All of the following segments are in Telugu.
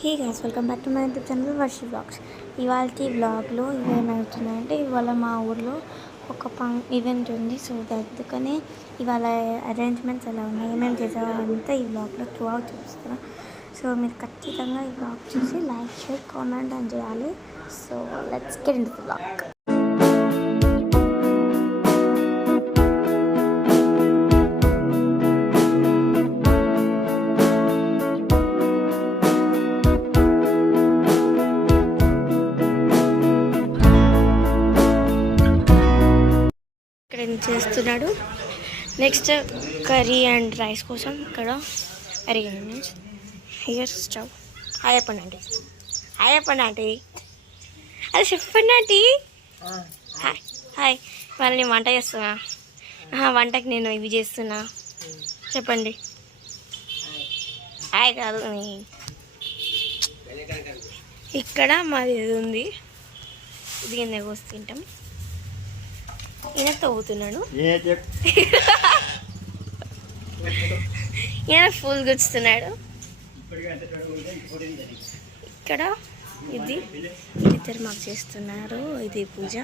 Hey guys, welcome back to my YouTube channel Varshi vlogs. ఇవాళ వ్లాగ్లో ఏమవుతున్నాయంటే, ఇవాళ మా ఊర్లో ఒక ఈవెంట్ ఉంది. సో అందుకనే ఇవాళ అరేంజ్మెంట్స్ ఎలా ఉన్నాయి, ఏమేమి చేసావో అంతా ఈ వ్లాగ్లో త్రూ అవుట్ చూపిస్తాను. సో మీరు ఖచ్చితంగా ఈ వ్లాగ్ చూసి లైక్, షేర్, కామెంట్ అని చేయాలి. So let's get in to the vlog. చేస్తున్నాడు. నెక్స్ట్ కర్రీ అండ్ రైస్ కోసం ఇక్కడ అరేంజ్మెంట్స్. Here stove. హాయ్ చెప్పండి ఆంటీ. హాయ్ చెప్పండి ఆంటీ. అది చెప్పండి ఆంటీ. Hi hi. వాళ్ళు నేను వంట చేస్తున్నా. వంటకి నేను ఇవి చేస్తున్నా. చెప్పండి. హాయ్ కాదు, ఇక్కడ మాది ఇది ఉంది. ఇది కింద కోసి తింటాం. ఈయన తవ్వుతున్నాడు. ఈయన ఫుల్ గుచ్చుతున్నాడు. ఇక్కడ ఇది ఇద్దరు మాకు చేస్తున్నారు. ఇది పూజ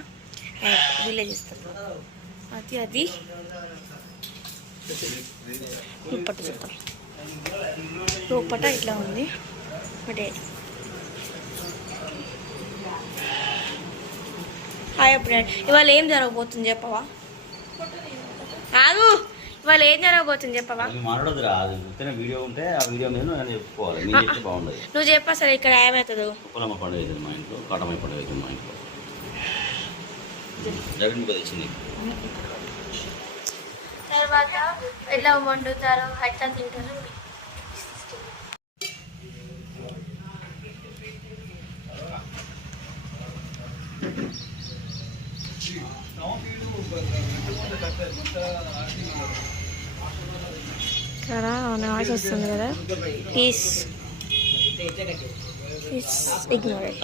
విలేజ్ చేస్తున్నారు. అది లోపట చూద్దాం. లోపట ఇట్లా ఉంది మా డాడీ. Hi friend. ఇవాళ ఏం జరగబోతుంది చెప్పవా? కాదు, ఇవాళ ఏం జరగబోతుంది చెప్పవా? వీడియో ఉంటే ఆ వీడియో మీద చెప్పుకోవాలి. నువ్వు చెప్పా సరే. ఇక్కడ ఏమవుతుందో పొలమ్మ పండుగ అవుతుంది మా ఇంట్లో. కాటమయ్య పండుగ అవుతుంది మా ఇంట్లో. జగన్ తెచ్చింది. తర్వాత ఎట్లా వండుతారో, ఎట్లా తింటారో ఇక్కడ నాయిస్ వస్తుంది కదా. Please ignore it.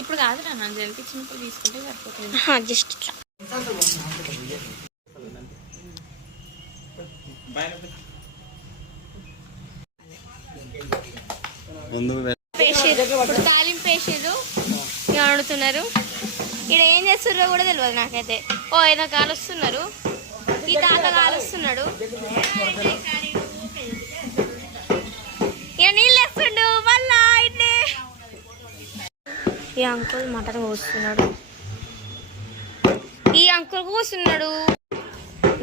ఇప్పుడు కాదురా, నన్ను జరిపించినప్పుడు తీసుకుంటే సరిపోతుంది. జస్ట్ ఇట్లా తాలింపు వేసేది అడుగుతున్నారు. ఇక్కడ ఏం చేస్తున్నారో కూడా తెలియదు నాకైతే. ఓ ఏదో కాలుస్తున్నారు. ఈ తాత కాలుస్తున్నాడు. ఇక నీళ్ళు వేస్తుండు మళ్ళా. ఇట్లే ఈ అంకుల్ మటన్ కోస్తున్నాడు. ఈ అంకుల్ కూస్తున్నాడు.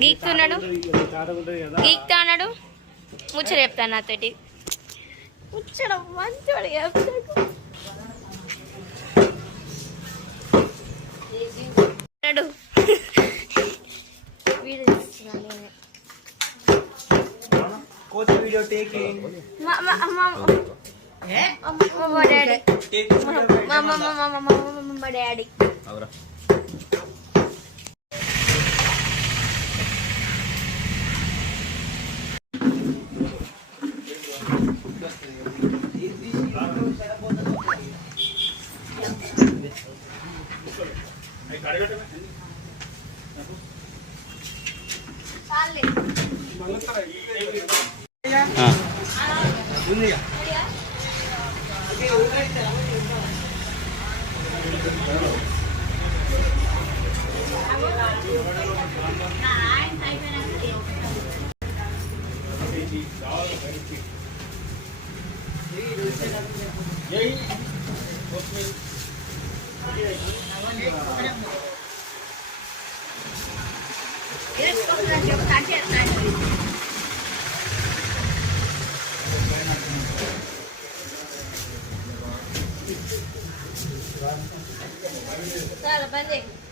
గీక్తున్నాడు. గీక్తా అన్నాడు. ముచ్చట చెప్తాను నాతోటి. ముచ్చడం మంచివాడు చెప్తాడు. వీడియో చేస్తున్నాను నేనే. మా డాడీ Sara, balik.